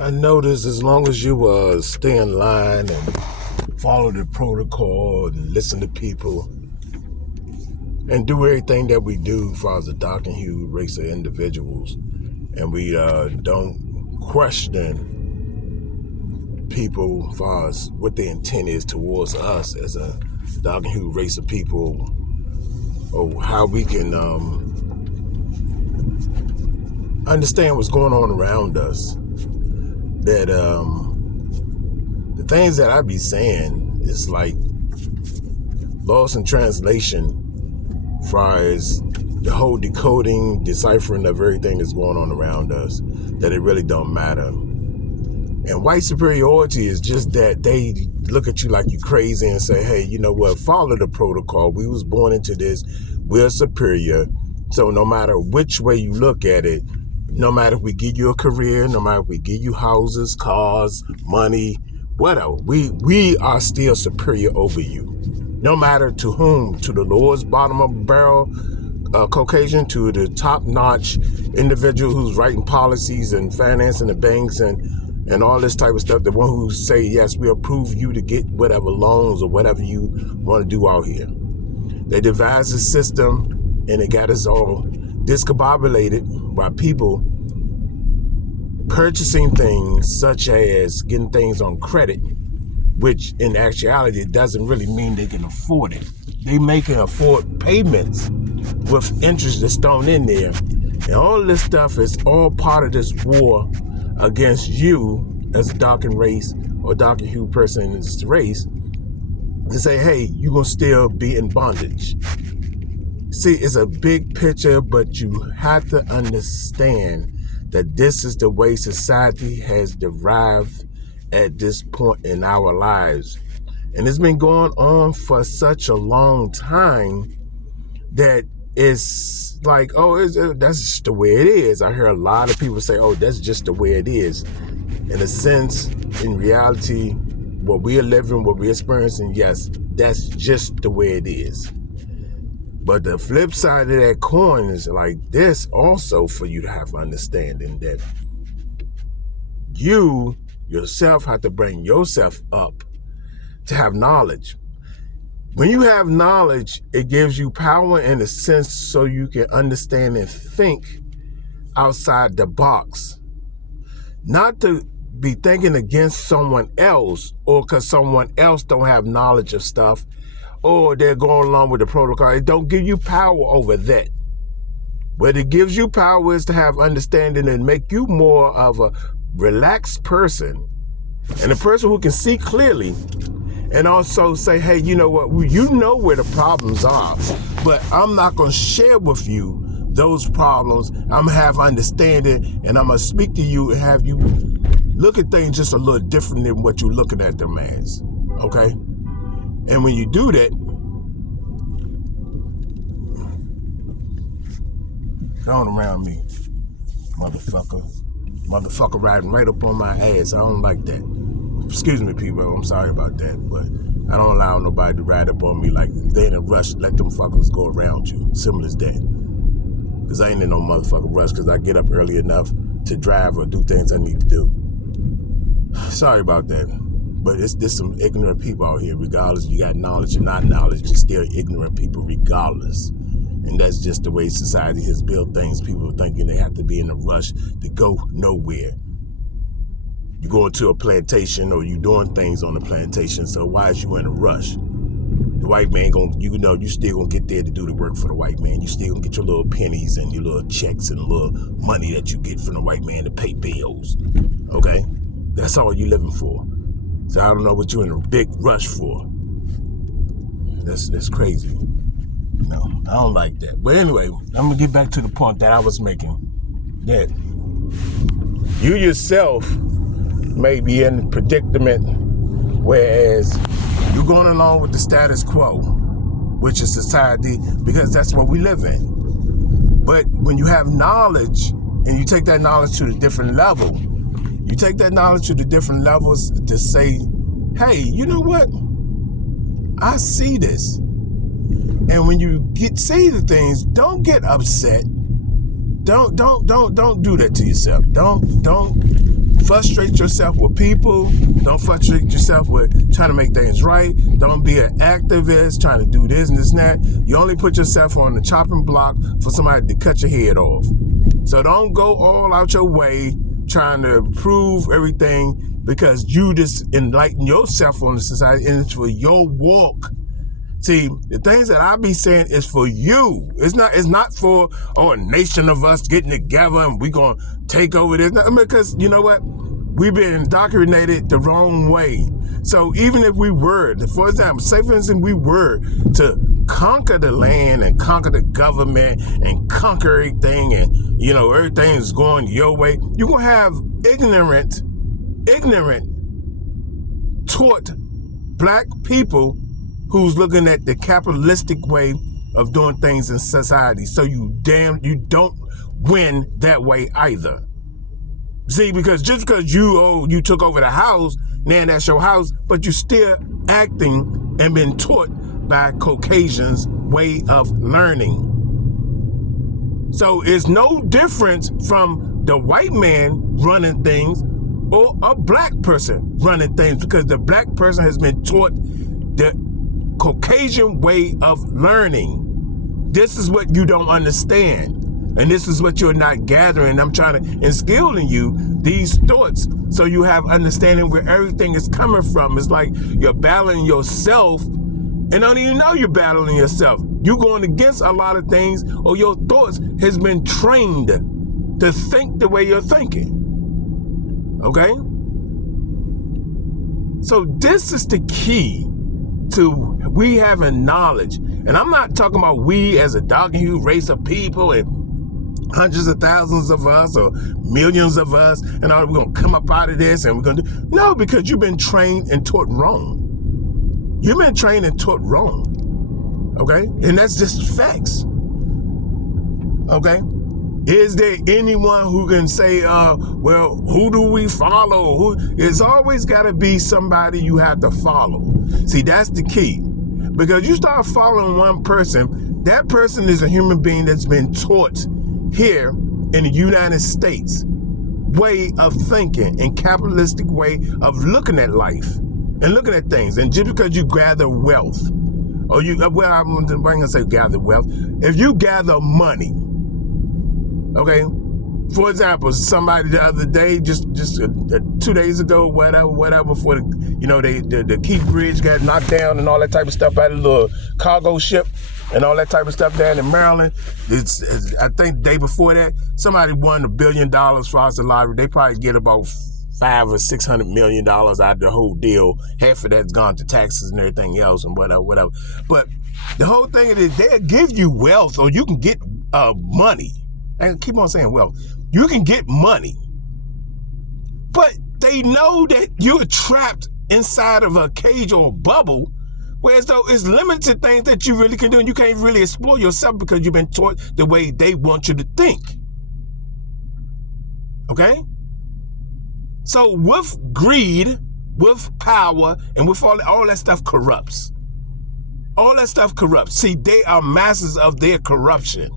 I noticed as long as you stay in line and follow the protocol and listen to people and do everything that we do as far as the Darken Hewed race of individuals, and we don't question people as far as what their intent is towards us as a Darken Hewed race of people, or how we can understand what's going on around us. That the things that I be saying is like lost in translation as far as the whole decoding, deciphering of everything that's going on around us, that it really don't matter. And white superiority is just that they look at you like you crazy and say, hey, you know what, follow the protocol. We was born into this. We're superior. So no matter which way you look at it, no matter if we give you a career, no matter if we give you houses, cars, money, whatever, we are still superior over you. No matter to whom, to the lowest bottom of the barrel Caucasian, to the top-notch individual who's writing policies and financing the banks and all this type of stuff, the one who say, yes, we approve you to get whatever loans or whatever you want to do out here. They devised a system and it got us all discombobulated by people purchasing things such as getting things on credit, which in actuality doesn't really mean they can afford it. They can afford payments with interest that's thrown in there. And all of this stuff is all part of this war against you as a darkened race or darkened hued person in this race, to say, hey, you're going to still be in bondage. See, it's a big picture, but you have to understand that this is the way society has derived at this point in our lives. And it's been going on for such a long time that it's like, oh, that's just the way it is. I hear a lot of people say, oh, that's just the way it is. In a sense, in reality, what we are living, what we're experiencing, yes, that's just the way it is. But the flip side of that coin is like this also, for you to have understanding that you yourself have to bring yourself up to have knowledge. When you have knowledge, it gives you power in a sense so you can understand and think outside the box. Not to be thinking against someone else or because someone else don't have knowledge of stuff or they're going along with the protocol. It don't give you power over that. What it gives you power is to have understanding and make you more of a relaxed person and a person who can see clearly, and also say, hey, you know what, you know where the problems are, but I'm not going to share with you those problems. I'm going to have understanding, and I'm going to speak to you and have you look at things just a little different than what you're looking at them as, okay? And when you do that, going around me, motherfucker riding right up on my ass. I don't like that. Excuse me, people, I'm sorry about that, but I don't allow nobody to ride up on me like if they in a rush, let them fuckers go around you. Simple as that. Because I ain't in no motherfucking rush because I get up early enough to drive or do things I need to do. Sorry about that. But there's some ignorant people out here, regardless if you got knowledge or not knowledge, you're still ignorant people regardless. And that's just the way society has built things. People thinking they have to be in a rush to go nowhere. You go into a plantation or you doing things on the plantation, so why is you in a rush? The white man you still gonna get there to do the work for the white man. You still gonna get your little pennies and your little checks and little money that you get from the white man to pay bills. Okay? That's all you living for. So I don't know what you're in a big rush for. That's crazy. No, I don't like that. But anyway, I'm gonna get back to the point that I was making. That you yourself may be in a predicament, whereas you're going along with the status quo, which is society, because that's what we live in. But when you have knowledge and you take that knowledge to a different level, you take that knowledge to the different levels to say, hey, you know what? I see this. And when you see the things, don't get upset. Don't do that to yourself. Don't frustrate yourself with people. Don't frustrate yourself with trying to make things right. Don't be an activist trying to do this and this and that. You only put yourself on the chopping block for somebody to cut your head off. So don't go all out your way trying to prove everything because you just enlighten yourself on the society and it's for your walk. See, the things that I be saying is for you. It's not for a nation of us getting together and we gonna take over this. Because you know what? We've been indoctrinated the wrong way. So even if we were, for example, say for instance we were to conquer the land and conquer the government and conquer everything and everything's going your way, you're gonna have ignorant taught black people who's looking at the capitalistic way of doing things in society. So you don't win that way either. See, because just because you took over the house, now that's your house, but you're still acting and been taught by Caucasians' way of learning. So it's no difference from the white man running things or a black person running things, because the black person has been taught the Caucasian way of learning. This is what you don't understand. And this is what you're not gathering. I'm trying to instill in you these thoughts so you have understanding where everything is coming from. It's like you're battling yourself and don't even know you're battling yourself. You're going against a lot of things, or your thoughts has been trained to think the way you're thinking. Okay? So this is the key to we having knowledge. And I'm not talking about we as a Darken Hewed race of people and hundreds of thousands of us or millions of us and we're going to come up out of this and we're going to do. No, because you've been trained and taught wrong. You've been trained and taught wrong. Okay? And that's just facts. Okay? Is there anyone who can say, well, who do we follow? It's always got to be somebody you have to follow. See, that's the key. Because you start following one person, that person is a human being that's been taught here in the United States way of thinking and capitalistic way of looking at life and looking at things. And just because you gather wealth, or I'm going to say gather wealth, if you gather money, okay, for example, somebody the other day, just 2 days ago, whatever, before the Keith Bridge got knocked down and all that type of stuff out of the little cargo ship and all that type of stuff down in Maryland. I think the day before that, somebody won $1 billion for the lottery. They probably get about $500 or $600 million out of the whole deal. Half of that's gone to taxes and everything else and whatever. But the whole thing is they'll give you wealth, or you can get money. And keep on saying wealth. You can get money, but they know that you're trapped inside of a cage or a bubble, whereas though it's limited things that you really can do, and you can't really explore yourself because you've been taught the way they want you to think. Okay? So with greed, with power, and with all that stuff corrupts. All that stuff corrupts. See, they are masters of their corruption.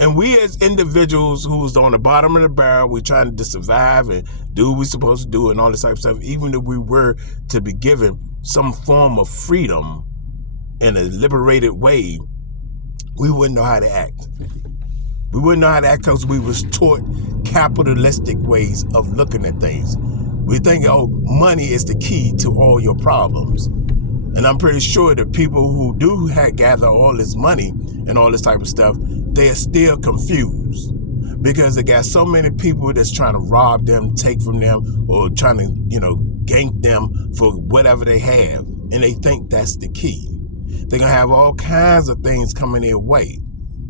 And we as individuals who's on the bottom of the barrel, we're trying to survive and do what we're supposed to do and all this type of stuff. Even if we were to be given some form of freedom in a liberated way, we wouldn't know how to act. We wouldn't know how to act because we was taught capitalistic ways of looking at things. We think, money is the key to all your problems. And I'm pretty sure that people who do gather all this money and all this type of stuff, they're still confused because they got so many people that's trying to rob them, take from them, or trying to, gank them for whatever they have. And they think that's the key. They're going to have all kinds of things coming their way.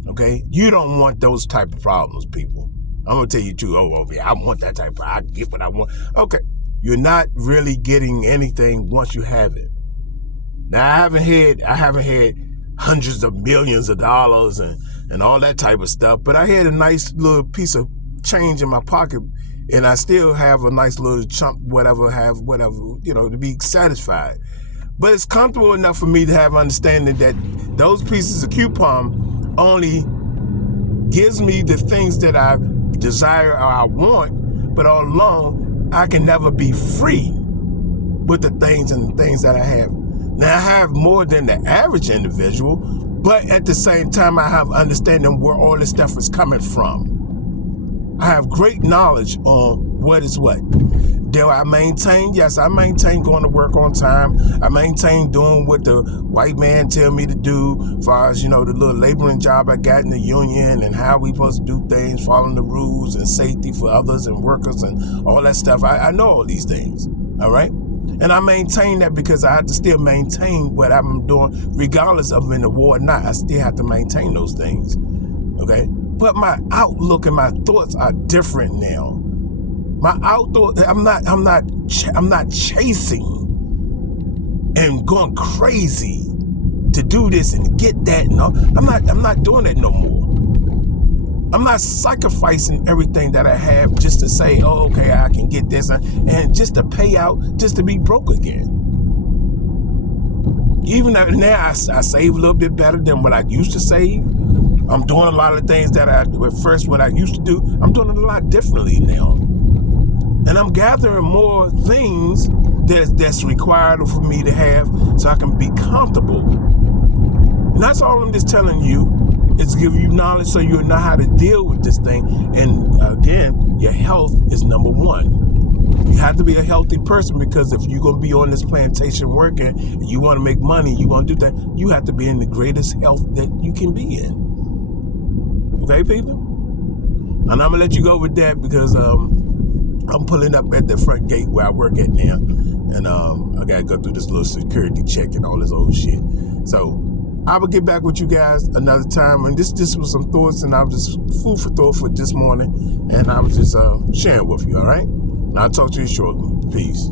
Okay? You don't want those type of problems, people. I'm going to tell you too, I want that type of, I get what I want. Okay. You're not really getting anything once you have it. Now, I haven't had hundreds of millions of dollars and all that type of stuff, but I had a nice little piece of change in my pocket, and I still have a nice little chunk, whatever, to be satisfied. But it's comfortable enough for me to have understanding that those pieces of coupon only gives me the things that I desire or I want, but all along, I can never be free with the things that I have. Now, I have more than the average individual, but at the same time, I have understanding where all this stuff is coming from. I have great knowledge on what is what. Do I maintain? Yes, I maintain going to work on time. I maintain doing what the white man tell me to do as far as, the little laboring job I got in the union and how we supposed to do things, following the rules and safety for others and workers and all that stuff. I know all these things, all right? And I maintain that because I have to still maintain what I'm doing, regardless of in the war or not. I still have to maintain those things, okay? But my outlook and my thoughts are different now. My outlook, I'm not chasing and going crazy to do this and get that. No, I'm not doing that no more. I'm not sacrificing everything that I have just to say, oh, okay, I can get this and just to pay out, just to be broke again. Even now, I save a little bit better than what I used to save. I'm doing a lot of things that what I used to do, I'm doing it a lot differently now. And I'm gathering more things that's required for me to have so I can be comfortable. And that's all I'm just telling you. It's giving you knowledge so you know how to deal with this thing. And again, your health is number one. You have to be a healthy person because if you're going to be on this plantation working and you want to make money, you want to do that, you have to be in the greatest health that you can be in. Okay, people? And I'm going to let you go with that because I'm pulling up at the front gate where I work at now. And I got to go through this little security check and all this old shit. So I will get back with you guys another time. And this was some thoughts, and I was just food for thought for this morning. And I was just sharing with you, all right? And I'll talk to you shortly. Peace.